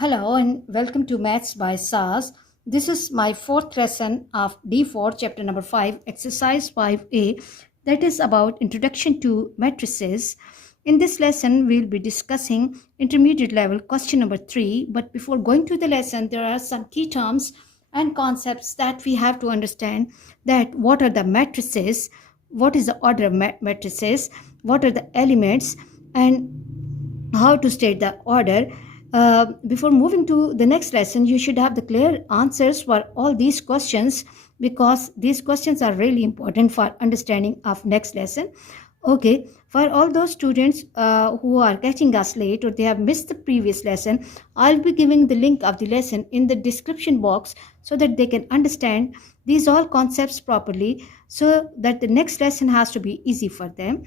Hello and welcome to Maths by SAS. This is my fourth lesson of D4, chapter number 5, exercise 5A, that is about Introduction to Matrices. In this lesson, we'll be discussing intermediate level question number 3. But before going to the lesson, there are some key terms and concepts that we have to understand. That what are the matrices, what is the order of matrices, what are the elements, and how to state the order. Before moving to the next lesson, you should have the clear answers for all these questions because these questions are really important for understanding of next lesson. Okay, for all those students who are catching us late or they have missed the previous lesson, I'll be giving the link of the lesson in the description box so that they can understand these all concepts properly so that the next lesson has to be easy for them.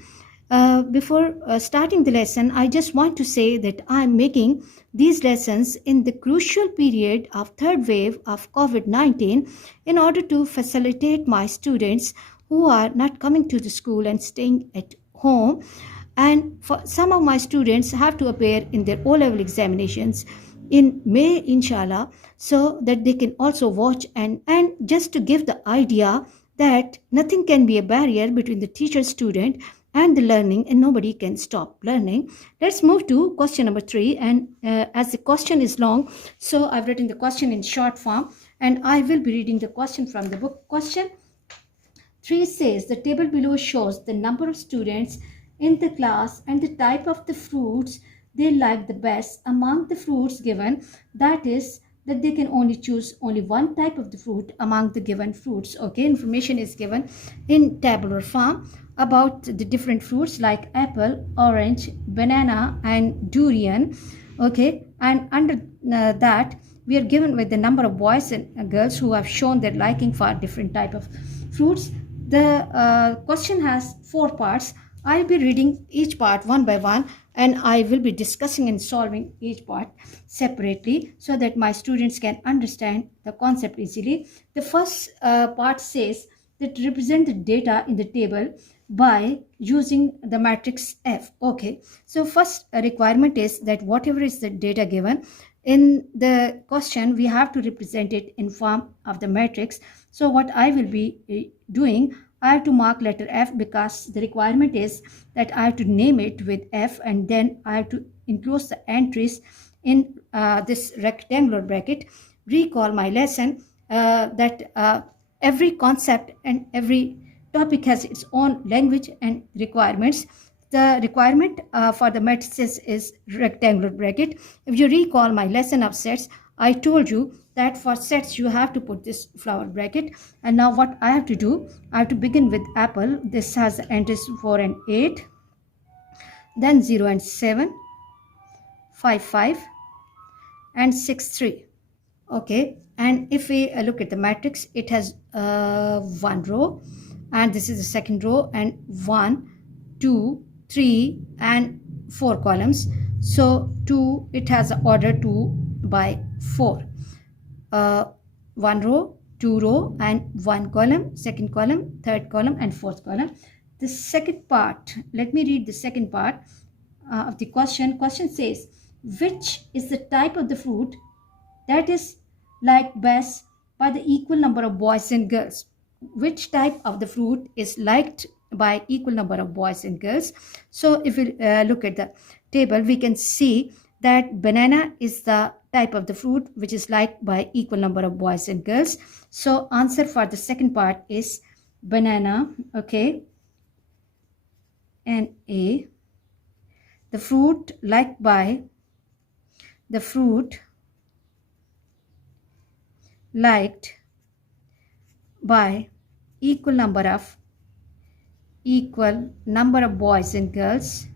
Before starting the lesson, I just want to say that I'm making these lessons in the crucial period of third wave of COVID-19 in order to facilitate my students who are not coming to the school and staying at home. And for some of my students have to appear in their O-level examinations in May, inshallah, so that they can also watch and just to give the idea that nothing can be a barrier between the teacher student and the learning, and nobody can stop learning. Let's move to question number 3. And as the question is long, so I've written the question in short form, and I will be reading the question from the book. Question 3 says, the table below shows the number of students in the class and the type of the fruits they like the best among the fruits given. That is, that they can only choose only one type of the fruit among the given fruits. Okay, information is given in tabular form about the different fruits like apple, orange, banana, and durian. Okay, and under that we are given with the number of boys and girls who have shown their liking for different type of fruits. The question has 4 parts. I'll be reading each part one by one, and I will be discussing and solving each part separately so that my students can understand the concept easily. The first part says that represent the data in the table by using the matrix F. Okay, so first requirement is that whatever is the data given in the question, we have to represent it in form of the matrix. So what I will be doing, I have to mark letter F because the requirement is that I have to name it with F, and then I have to enclose the entries in this rectangular bracket. Recall my lesson that every concept and every topic has its own language and requirements. The requirement for the matrices is rectangular bracket. If you recall my lesson of sets, I told you that for sets you have to put this flower bracket. And now what I have to do, I have to begin with apple. This has the entries 4 and 8, then 0 and 7, 5, 5, and 6, 3. Okay, and if we look at the matrix, it has one row, and this is the second row, and 1, 2, 3, and 4 columns. So 2, it has the order 2 by 4. 1 row, 2 row, and 1 column, second column, third column, and fourth column. The second part, let me read the second part of the question. Question says, which is the type of the fruit that is liked best by the equal number of boys and girls? Which type of the fruit is liked by equal number of boys and girls? So if we look at the table, we can see that banana is the type of the fruit which is liked by equal number of boys and girls. So answer for the second part is banana. Okay, and A. The fruit liked by equal number of boys and girls,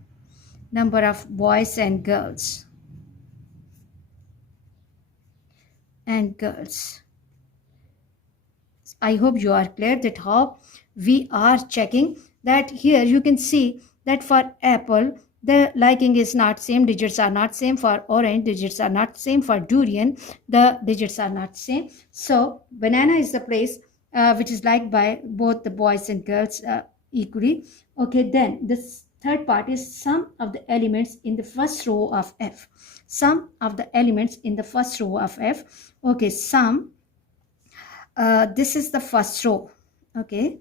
I hope you are clear that how we are checking that. Here you can see that for apple the liking is not same, digits are not same. For orange, digits are not same. For durian, the digits are not same. So banana is the place which is liked by both the boys and girls equally. Okay, then this third part is sum of the elements in the first row of F. Sum of the elements in the first row of F. Okay, sum. This is the first row. Okay,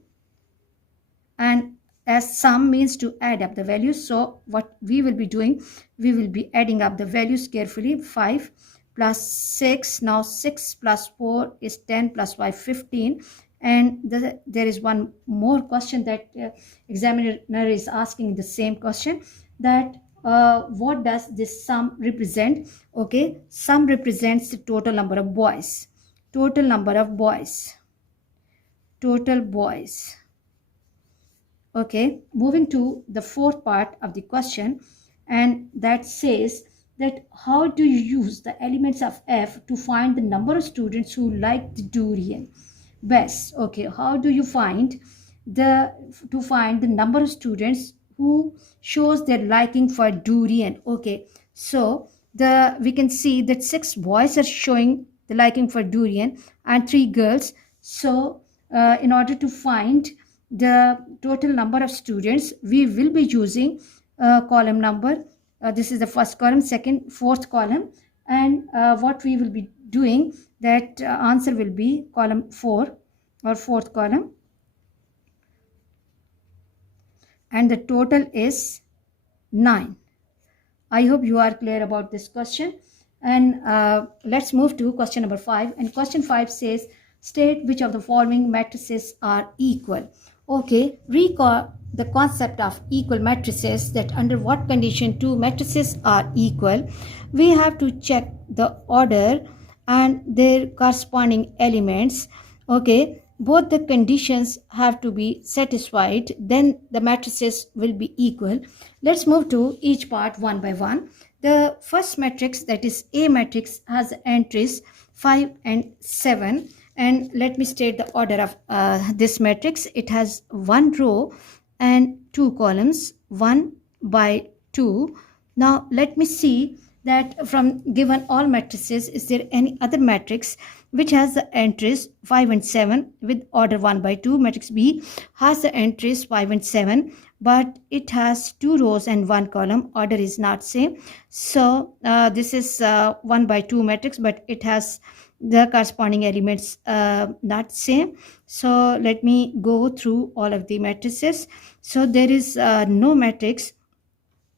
and as sum means to add up the values, so what we will be doing, we will be adding up the values carefully. 5 plus 6, now 6 plus 4 is 10 plus 5 15. And there is one more question that examiner is asking the same question, that what does this sum represent? Okay, sum represents the total number of boys, total number of boys, total boys. Okay, moving to the fourth part of the question, and that says that how do you use the elements of F to find the number of students who like the durian best? Okay, how do you find the number of students who shows their liking for durian? Okay, so we can see that 6 boys are showing the liking for durian and 3 girls. So in order to find the total number of students, we will be using column number. This is the first column, second, fourth column, and what we will be doing, that answer will be column 4 or fourth column, and the total is 9. I hope you are clear about this question. And let's move to question number 5. And question 5 says, state which of the following matrices are equal. Okay, recall the concept of equal matrices, that under what condition two matrices are equal. We have to check the order and their corresponding elements. Okay, both the conditions have to be satisfied, then the matrices will be equal. Let's move to each part one by one. The first matrix, that is A matrix, has entries 5 and 7. And let me state the order of this matrix. It has 1 row and 2 columns, 1 by 2. Now let me see that from given all matrices, is there any other matrix which has the entries 5 and 7 with order 1 by 2? Matrix B has the entries 5 and 7, but it has 2 rows and 1 column. Order is not same. So this is 1 by 2 matrix, but it has the corresponding elements not same. So let me go through all of the matrices. So there is no matrix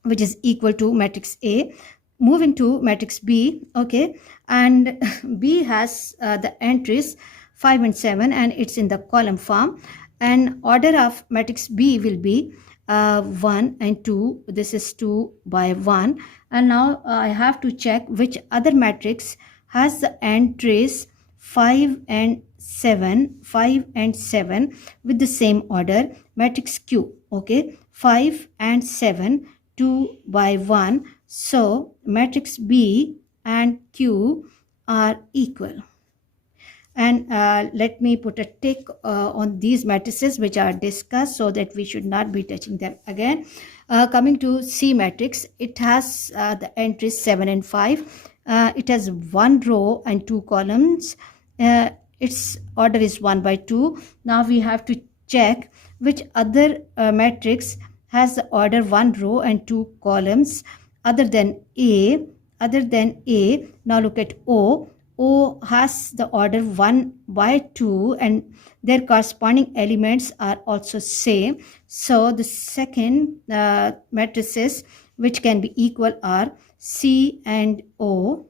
which is equal to matrix A. Moving to matrix B. Okay, and B has the entries 5 and 7, and it's in the column form, and order of matrix B will be 1 and 2. This is 2 by 1. And now I have to check which other matrix has the entries 5 and 7, 5 and 7 with the same order. Matrix Q. Okay, 5 and 7, 2 by 1. So matrix B and Q are equal. And let me put a tick on these matrices which are discussed, so that we should not be touching them again. Coming to C matrix, it has the entries 7 and 5. It has 1 row and 2 columns. Its order is 1 by 2. Now we have to check which other matrix has the order 1 row and 2 columns other than A. Now look at O. O has the order 1 by 2, and their corresponding elements are also same. So the second matrices which can be equal are C and O.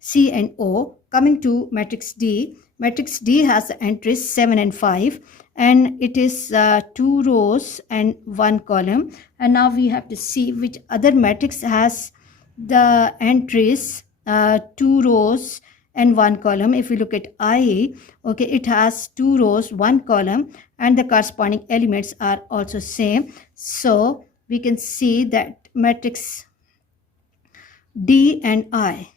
C and O. Coming to matrix D. Matrix D has the entries 7 and 5, and it is 2 rows and 1 column. And now we have to see which other matrix has the entries 2 rows and 1 column. If we look at I, okay, it has 2 rows, 1 column, and the corresponding elements are also same. So we can see that matrix D and I,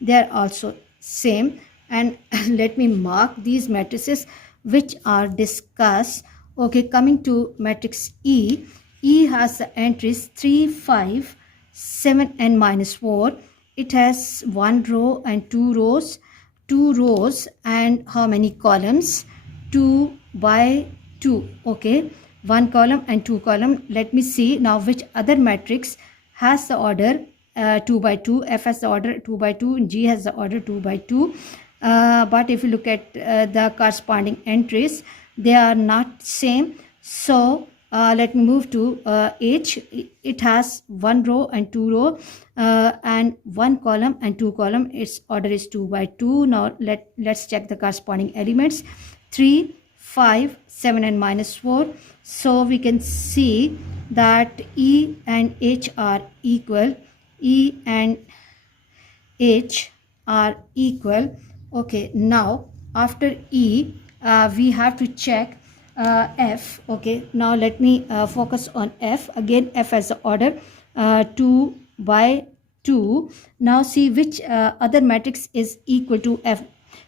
they are also same. And let me mark these matrices which are discussed. Okay, coming to matrix E. E has the entries 3, 5, 7 and minus 4. It has 1 row and 2 rows, and how many columns? 2 by 2. Okay, one column and two column. Let me see now which other matrix has the order 2 by 2. F has the order 2 by 2 and G has the order 2 by 2. But if you look at the corresponding entries, they are not same. So let me move to H. It has one row and two row and one column and two column. Its order is 2 by 2. Now let's check the corresponding elements. 3, 5, 7 and minus 4. So we can see that E and H are equal. E and H are equal. Okay, now after E we have to check F. Okay, now let me focus on F. Again, F has the order 2 by 2. Now see which other matrix is equal to F.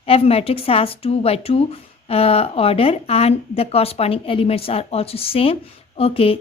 F matrix has 2 by 2 order and the corresponding elements are also same. Okay,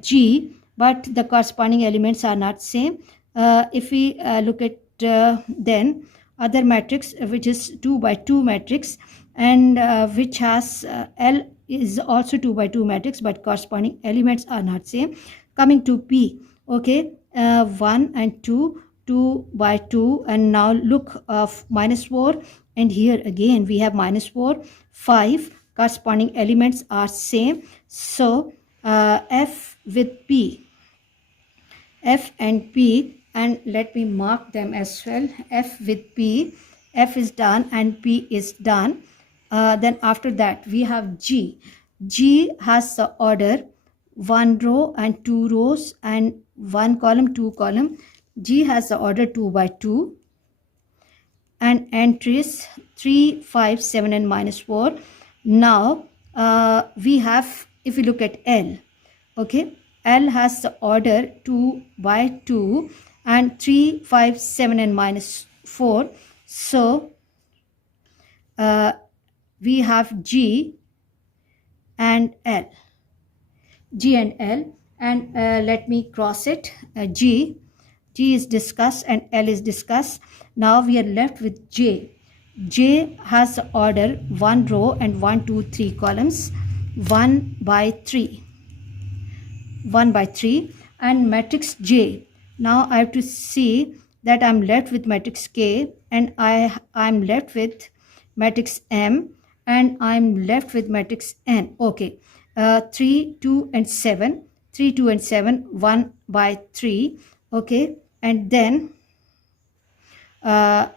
G, but the corresponding elements are not same. If we look at then other matrix, which is 2 by 2 matrix, and which has L is also 2 by 2 matrix, but corresponding elements are not same. Coming to P, okay, 1 and 2, 2 by 2, and now look of minus 4, and here again we have minus 4, 5, corresponding elements are same. So F with P, F and P, and let me mark them as well. F with P, F is done and P is done. Then after that we have G. G has the order 1 row and 2 rows and 1 column, 2 column. G has the order 2 by 2 and entries 3, 5, 7 and minus 4. Now we have, if we look at L, okay, L has the order 2 by 2 and 3, 5, 7 and minus 4. So we have G and L. G and L, and let me cross it. G is discussed and L is discussed. Now we are left with J. J has the order 1 row and 1, 2, 3 columns, 1 by 3. 1 by 3 and matrix J. Now I have to see that I'm left with matrix K, and I'm left with matrix M, and I'm left with matrix N. Okay, 3, 2 and 7, 3, 2 and 7, 1 by 3. Okay, and then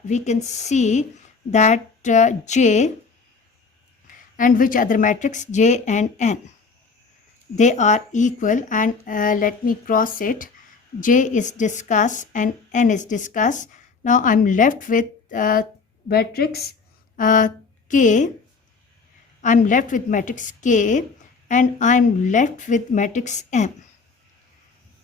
we can see that J and which other matrix, J and N, they are equal, and let me cross it. J is discussed and N is discussed. Now I'm left with matrix K. I'm left with matrix K and I'm left with matrix M.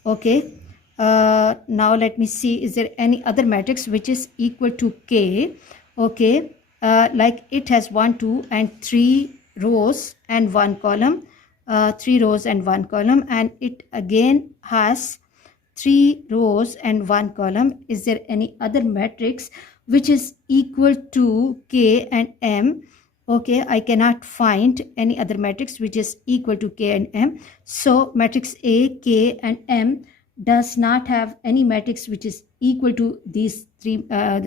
Okay, now let me see, is there any other matrix which is equal to K? Okay, like it has 1, 2 and 3 rows and 1 column, 3 rows and 1 column, and it again has 3 rows and 1 column. Is there any other matrix which is equal to K and M? Okay, I cannot find any other matrix which is equal to K and M. So matrix A, K and M does not have any matrix which is equal to these three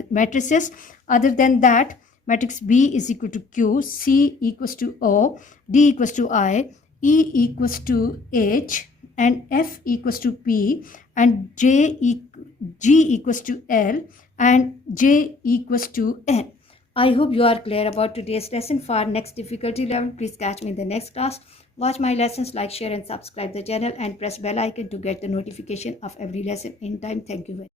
matrices. Other than that, matrix B is equal to Q, C equals to O, D equals to I, E equals to H, and F equals to P, and G equals to L, and J equals to N. I hope you are clear about today's lesson. For next difficulty level, please catch me in the next class. Watch my lessons, like, share and subscribe the channel, and press bell icon to get the notification of every lesson in time. Thank you very much.